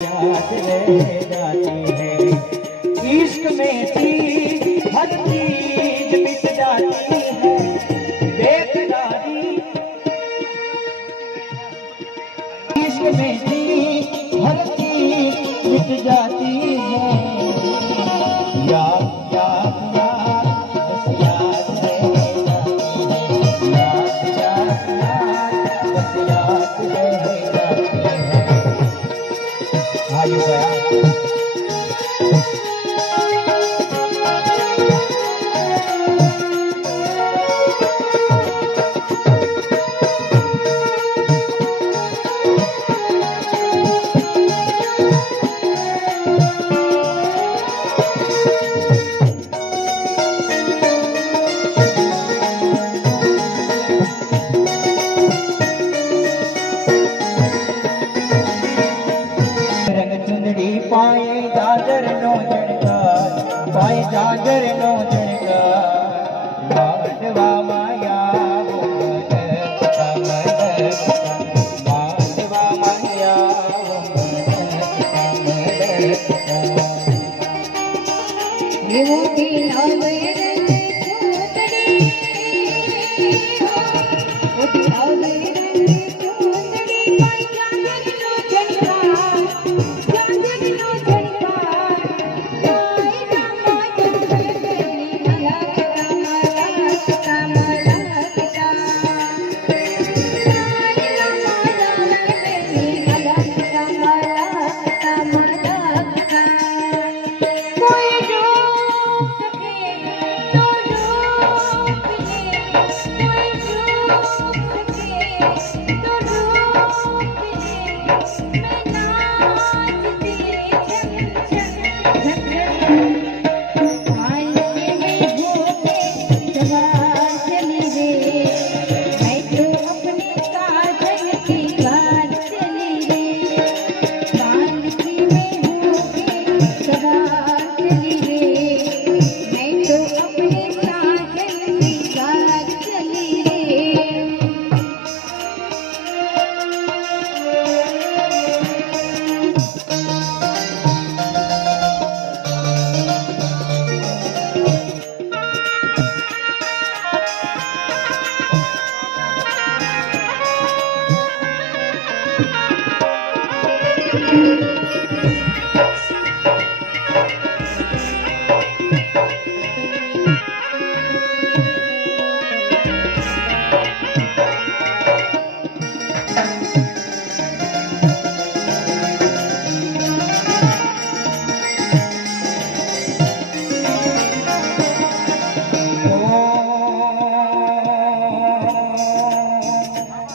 याद रह जाती है। इश्क में थी हर चीज मिट जाती है। बेकरारी इश्क में थी हर चीज मिट जाती है। याद याद याद बस याद रह जाती है। याद याद याद बस याद रह जाती है। भाइयों गया पाए जागर नो झणकार, पाए जागर नो झणकार। मांडवा माया मांडवा माया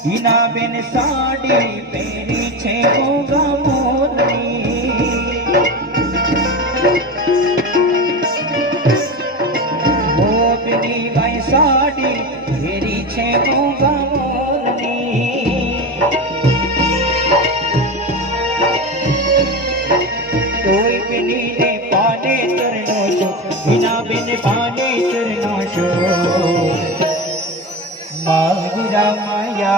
हीना बेन साड़ी पहरी छे गोगा मोरनी। गोपनी बाई साड़ी पहरी छे गोगा मोरनी। कोई बिनी ने पाने चरनो शो, हीना बेन पाने चरनो शो। मांगीरा माया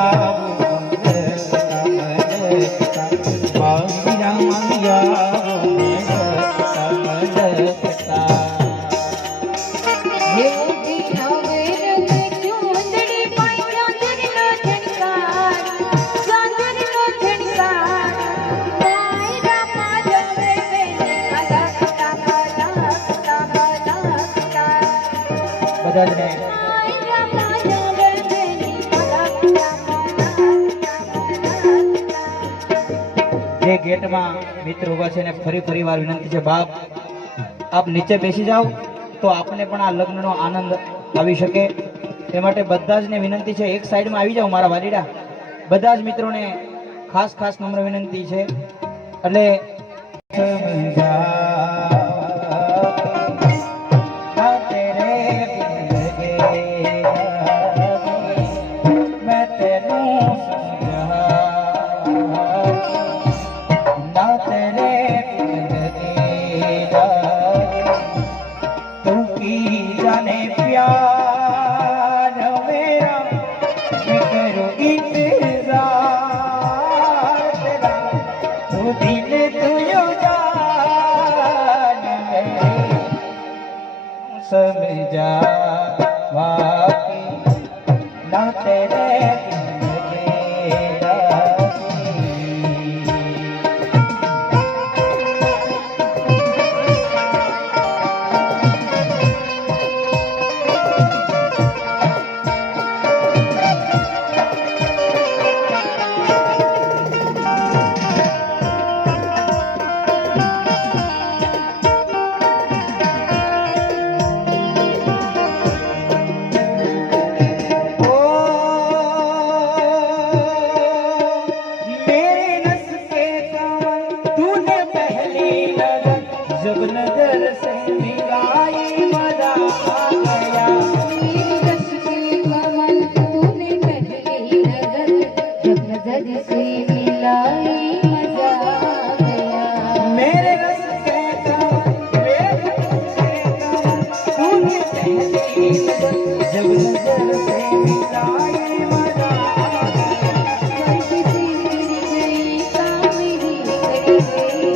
मांगीरा माया બધા જે ગેટમાં મિત્ર ઉભા છે ને ફરી વાર વિનંતી છે, બાપ આપ નીચે બેસી જાઓ તો આપને પણ આ લગ્નનો આનંદ આવી શકે તે માટે બધા જ ને વિનંતી છે, એક સાઈડમાં આવી જાઓ મારા વાલીડા। બધા જ મિત્રોને ખાસ નમ્ર વિનંતી છે એટલે जाने प्यार मेरा मैं करूँ इंतजार तेरा, तू दिल तू जावा ना तेरे जब नजर से मिलाई मजा आ गया मेरी रस के कमल तूने पहली नजर जब नजर से मिलाई मजा आ गया मेरे रस के कमल तूने पहली नजर जब नजर से मिलाई मजा आ गया बरसती तेरी गई कामिनी कर गई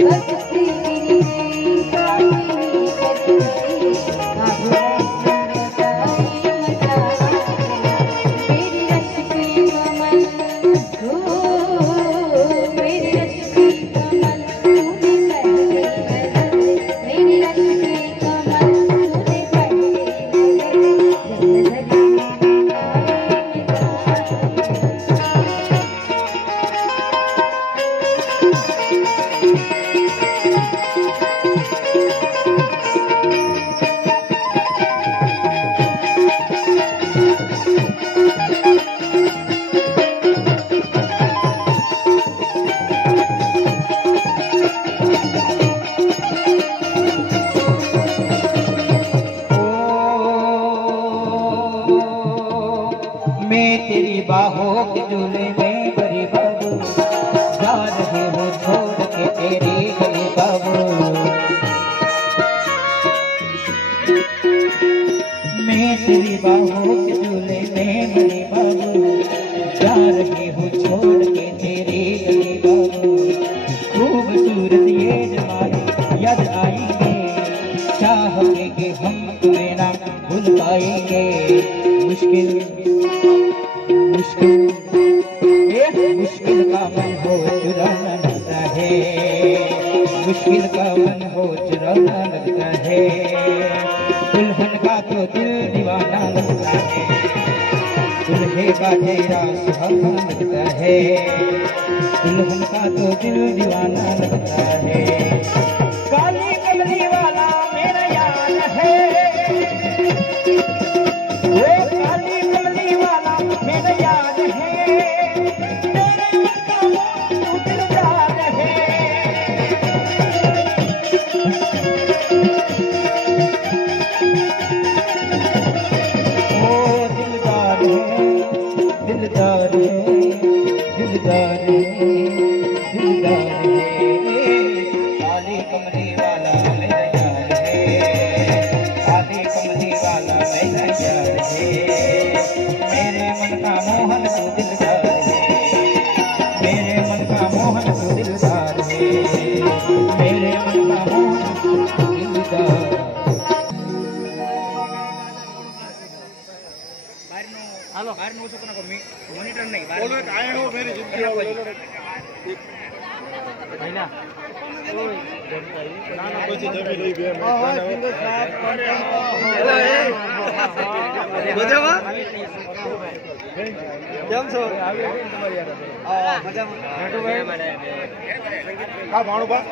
बरसती तेरी गई कामिनी कर गई बाबू बताई मजा आ गया मेरी रस के कमल ओ मेरी रस के कमल तूने पहली नजर मेरी रस के कमल तूने पहली नजर जब नजर से मिलाई मजा आ गया मैं तेरी बाहों के झूले में बड़ी बाबू जा रहे हो छोड़ के तेरी गली बाबू मैं तेरी बाहों के झूले में बड़ी बाबू जा रही हूँ छोड़ के तेरी गली बाबू खूबसूरत ये जमाने याद आएंगे चाहेंगे कि हम तुम्हें ना भूल पाएंगे मुश्किल मुश्किल मुश्किल का मन हो चुराना लगता है मुश्किल का मन हो चुराना लगता है दुल्हन का तो दिल दीवाना लगता है दुल्हे का चेहरा सुहाना लगता है दुल्हन का तो दिल दीवाना लगता है काली कमली वाला मेरा यार है वो काली कमली वाला मेरा याद है तेरे मन का वो दिलदार है वो दिलदार है दिलदार है दिलदार है दिलदार है काली कमली वाला मेरा यार है काली कमली वाला मेरा यार है मेरे मन का मोहन तो दिलदार है मेरे मन का मोहन तो दिलदार है मेरे मन का मोहन तो दिलदार હાલો બહાર નું ઓછું કોના મોનિટર નહીં બહાર બોલો કાય હો મેરી જિંદગી ભાઈલા ઓય નાના પછી જમી લઈ બે મજામાં કેમ છો આવી તમારી યાર મજામાં ભાણુભા